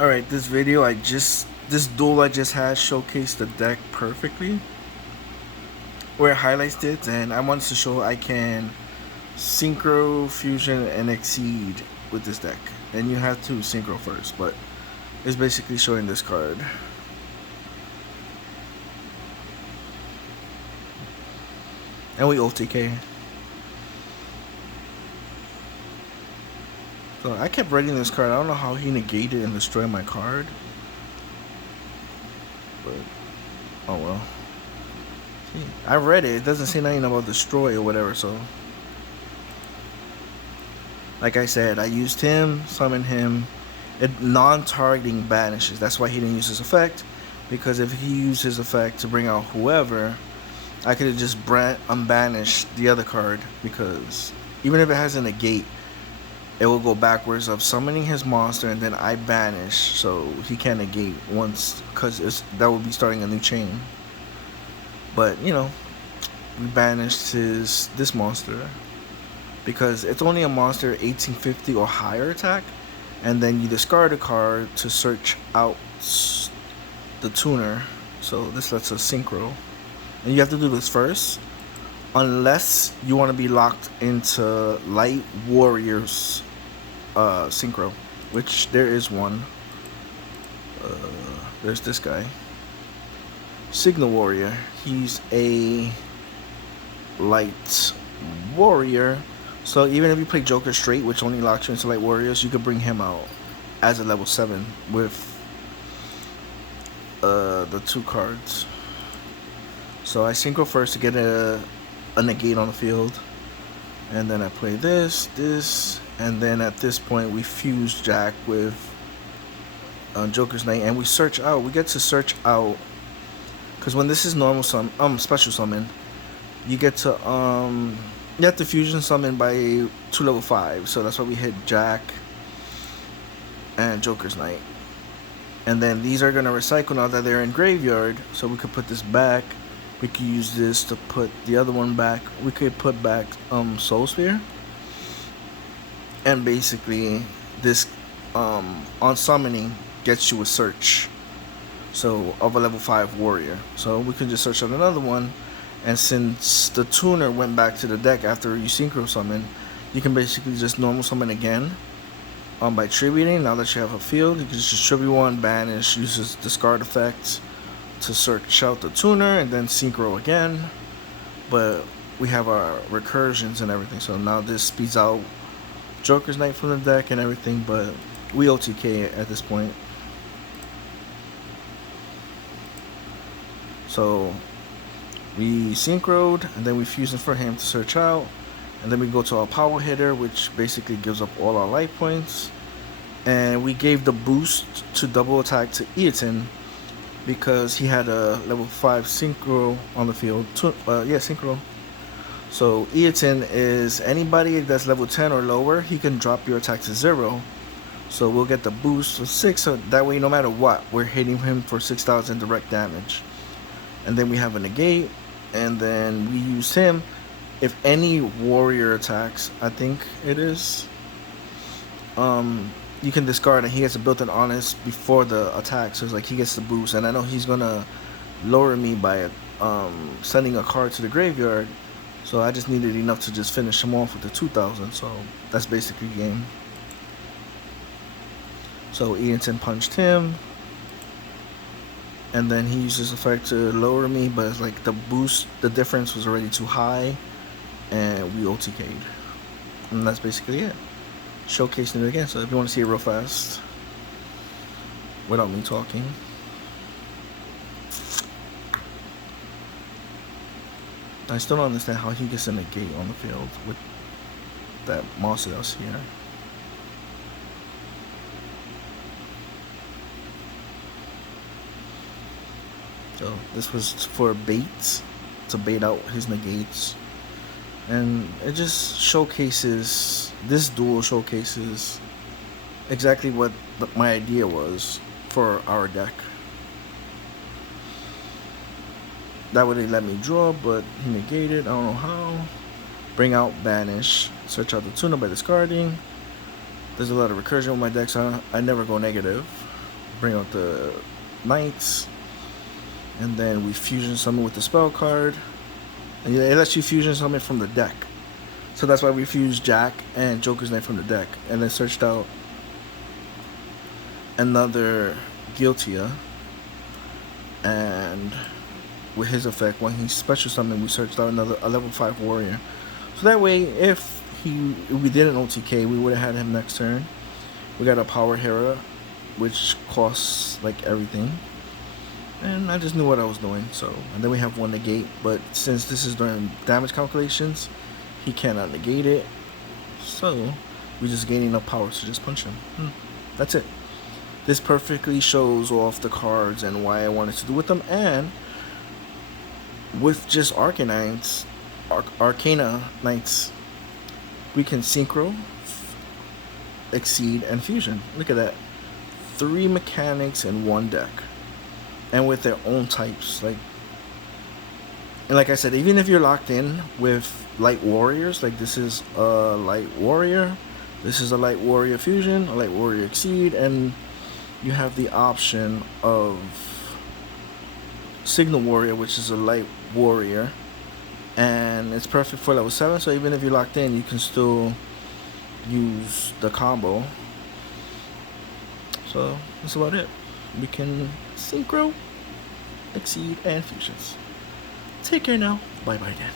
Alright, this duel I just had showcased the deck perfectly. Where it highlights it, and I wanted to show I can synchro, fusion, and exceed with this deck. And you have to synchro first, but it's basically showing this card. And we OTK. So I kept reading this card. I don't know how he negated and destroyed my card. But, oh well. See, I read it. It doesn't say nothing about destroy or whatever, so. Like I said, I used him, summoned him. It non-targeting banishes. That's why he didn't use his effect. Because if he used his effect to bring out whoever, I could have just unbanished the other card. Because even if it has a negate, it will go backwards of summoning his monster and then I banish, so he can't negate once, because that will be starting a new chain. But you know, we banished this monster because it's only a monster 1850 or higher attack, and then you discard a card to search out the tuner. So this lets us synchro, and you have to do this first, unless you want to be locked into light warriors synchro, which there is one. There's this guy, Signal Warrior. He's a light warrior, so even if you play Joker straight, which only locks you into light warriors, you could bring him out as a level 7 with the 2 cards. So I synchro first to get a negate on the field, and then I play this, and then at this point we fuse Jack with Joker's Knight, and we search out. We get to search out, because when this is normal special summon, you get to you have to fusion summon by 2 level 5. So that's why we hit Jack and Joker's Knight, and then these are gonna recycle now that they're in graveyard. So we could put this back. We could use this to put the other one back. We could put back Soul Sphere. And basically, this on summoning gets you a search. So of a level 5 warrior. So we can just search on another one. And since the tuner went back to the deck after you synchro summon, you can basically just normal summon again. By tributing. Now that you have a field, you can just tribute one, banish, use this discard effect to search out the tuner, and then synchro again. But we have our recursions and everything, so now this speeds out Joker's Knight from the deck and everything, but we OTK at this point. So we synchroed, and then we fused for him to search out, and then we go to our power hitter, which basically gives up all our life points, and we gave the boost to double attack to Eaton because he had a level 5 synchro on the field. Synchro. So Eaton is anybody that's level 10 or lower, he can drop your attack to 0. So we'll get the boost of 6, so that way no matter what, we're hitting him for 6,000 direct damage. And then we have a negate, and then we use him if any warrior attacks, I think it is. You can discard, and he gets a built-in honest before the attack, so it's like he gets the boost. And I know he's gonna lower me by sending a card to the graveyard, so I just needed enough to just finish him off with the 2,000. So that's basically the game. So Eaton punched him, and then he uses effect to lower me, but it's like the boost, the difference was already too high, and we OTK'd. And that's basically it. Showcasing it again, so if you want to see it real fast without me talking. I still don't understand how he gets a negate on the field with that monster that's here. So this was for bait, to bait out his negates. And it just showcases, this duel showcases exactly what my idea was for our deck. That would have let me draw, but he negated, I don't know how. Bring out, banish, search out the tuner by discarding. There's a lot of recursion with my deck, so I never go negative. bring out the knights, and then we fusion summon with the spell card, and it lets you fusion summon from the deck. So that's why we fused Jack and Joker's Knight from the deck, and then searched out another Guiltia, and with his effect, when he special summoned, we searched out a level 5 warrior. So that way, if we did an OTK, we would have had him next turn. We got a Power Hera, which costs like everything, and I just knew what I was doing. So, and then we have one negate, but since this is during damage calculations, he cannot negate it. So we just gain enough power to just punch him. That's it. This perfectly shows off the cards and why I wanted to do with them, and with just Arcana Knights, we can Synchro, Exceed, and Fusion. Look at that. 3 mechanics in one deck. And with their own types. And like I said, even if you're locked in with Light Warriors, like this is a Light Warrior, this is a Light Warrior Fusion, a Light Warrior Exceed, and you have the option of Signal Warrior, which is a Light Warrior, and it's perfect for level 7, so even if you're locked in, you can still use the combo. So that's about it. We can Synchro, Exceed, and Fusions. Take care now. Bye bye then.